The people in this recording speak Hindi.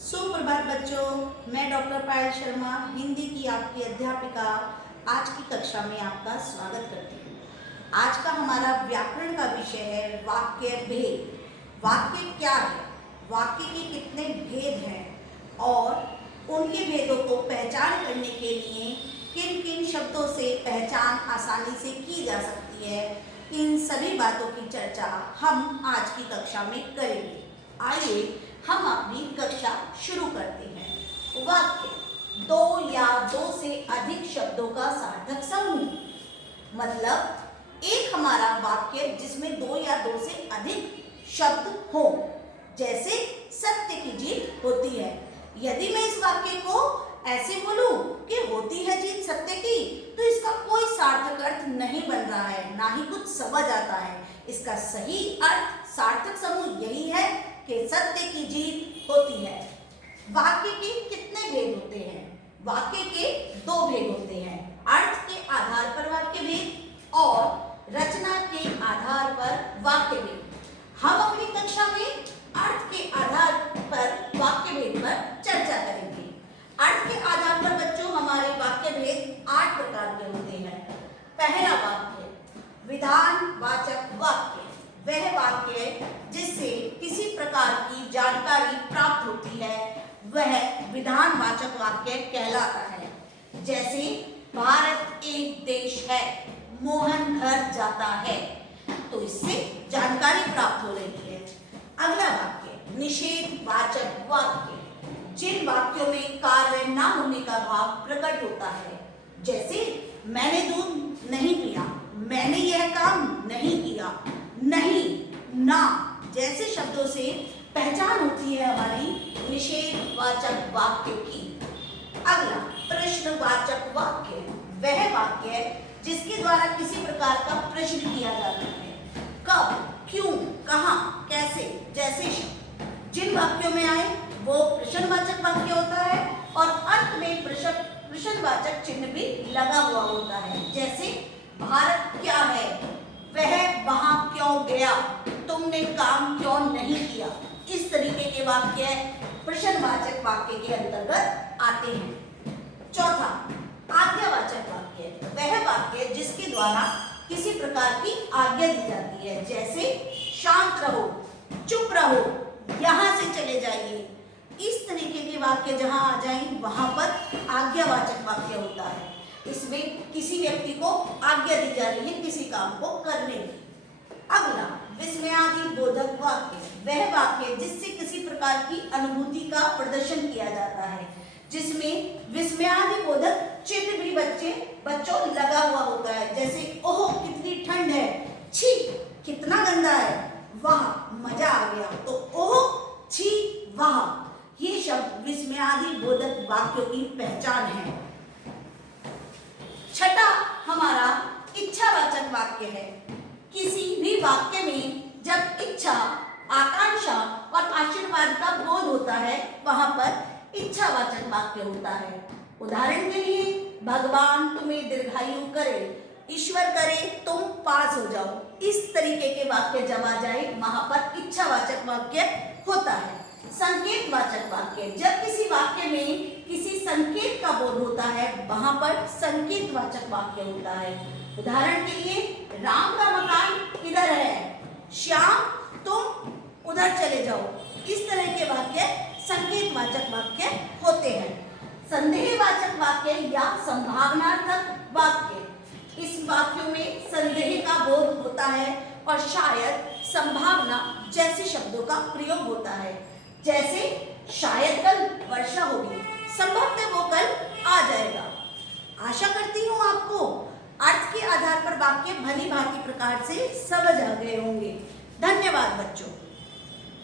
सुप्रभात बच्चों, मैं डॉक्टर पायल शर्मा हिंदी की आपकी अध्यापिका आज की कक्षा में आपका स्वागत करती हूँ। आज का हमारा व्याकरण का विषय है वाक्य भेद। वाक्य क्या है, वाक्य के कितने भेद हैं और उनके भेदों को पहचान करने के लिए किन किन शब्दों से पहचान आसानी से की जा सकती है, इन सभी बातों की चर्चा हम आज की कक्षा में करेंगे। आइए हम अपनी कक्षा शुरू करते हैं। वाक्य दो या दो से अधिक शब्दों का सार्थक समूह, मतलब एक हमारा वाक्य जिसमें दो या दो से अधिक शब्द हो। जैसे सत्य की जीत होती है। यदि मैं इस वाक्य को ऐसे बोलूं कि होती है जीत सत्य की, तो इसका कोई सार्थक अर्थ नहीं बन रहा है, ना ही कुछ समझ आता है। इसका सही अर्थ, सार्थक समूह यही है कि सत्य की जीत होती है। वाक्य के कितने भेद होते हैं? वाक्य के दो भेद होते हैं, अर्थ के आधार पर वाक्य भेद और रचना के आधार पर वाक्य भेद। हम अपनी कक्षा में अर्थ के आधार पर वाक्य भेद पर चर्चा करेंगे। अर्थ के आधार पर बच्चों हमारे वाक्य भेद 8 प्रकार के होते हैं। पहला वाक्य विधानवाचक वाक्य, वह वाक्य जिससे किसी प्रकार की जानकारी प्राप्त होती है वह विधानवाचक वाक्य कहलाता है। जैसे भारत एक देश है, मोहन घर जाता है, तो इससे जानकारी प्राप्त हो रही है। अगला वाक्य निषेधवाचक वाक्य, जिन वाक्यों में कार्य ना होने का भाव प्रकट होता है। जैसे मैंने दूध नहीं पिया, मैंने यह काम नहीं किया, नहीं, ना जैसे शब्दों से पहचान होती है हमारी निषेधवाचक वाक्य की। अगला प्रश्नवाचक वाक्य, वह वाक्य जिसके द्वारा किसी प्रकार का प्रश्न किया जाता है। कब, क्यों, कहाँ, कैसे जैसे शब्द जिन वाक्यों में आए वो प्रश्नवाचक वाक्य होता है और अंत में प्रश्नवाचक चिन्ह भी लगा हुआ होता है। जैसे भारत क्या है, वह वहां क्यों गया, तुमने काम क्यों नहीं किया। इस तरीके के वाक्य प्रश्नवाचक वाक्य के अंतर्गत आते हैं। चौथा आज्ञावाचक वाक्य, वह वाक्य जिसके द्वारा किसी प्रकार की आज्ञा दी जाती है। जैसे शांत रहो, चुप रहो, यहाँ से चले जाइए। इस तरीके के वाक्य जहां आ जाए वहां पर आज्ञावाचक वाक्य होता है। इसमें किसी व्यक्ति को आज्ञा दी जा रही है किसी काम को करने की। अगला विस्मयादि बोधक वाक्य, वह वाक्य जिससे किसी प्रकार की अनुभूति का प्रदर्शन किया जाता है, जिसमें विस्मयादि बोधक चिन्ह भी बच्चों लगा हुआ होता है। जैसे ओह कितनी ठंड है, छी कितना गंदा है, वाह मजा आ गया, तो ओह, छी, वाह, ये शब्द विस्मयादि बोधक वाक्यों की पहचान है। छठा हमारा इच्छावाचक वाक्य है। किसी भी वाक्य में जब इच्छा, आकांक्षा और आशीर्वाद का बोध होता है वहां पर इच्छावाचक वाक्य होता है। उदाहरण के लिए भगवान तुम्हें दीर्घायु करे, ईश्वर करे तुम पास हो जाओ। इस तरीके के वाक्य जब आ जाए वहां पर इच्छावाचक वाक्य होता है। संकेतवाचक वाक्य, जब किसी वाक्य में किसी संकेत का बोध होता है वहां पर संकेतवाचक वाक्य होता है। उदाहरण के लिए राम का मकान इधर है, श्याम तुम उधर चले जाओ। इस तरह के वाक्य संकेतवाचक वाक्य होते हैं। संदेहवाचक वाक्य या संभावनार्थक वाक्य, इस वाक्यों में संदेह का बोध होता है और शायद, संभावना जैसे शब्दों का प्रयोग होता है। जैसे शायद कल वर्षा होगी, संभवतः वो कल आ जाएगा। आशा करती हूँ आपको अर्थ के आधार पर वाक्य भली भांति प्रकार से समझ आ गए होंगे। धन्यवाद बच्चों।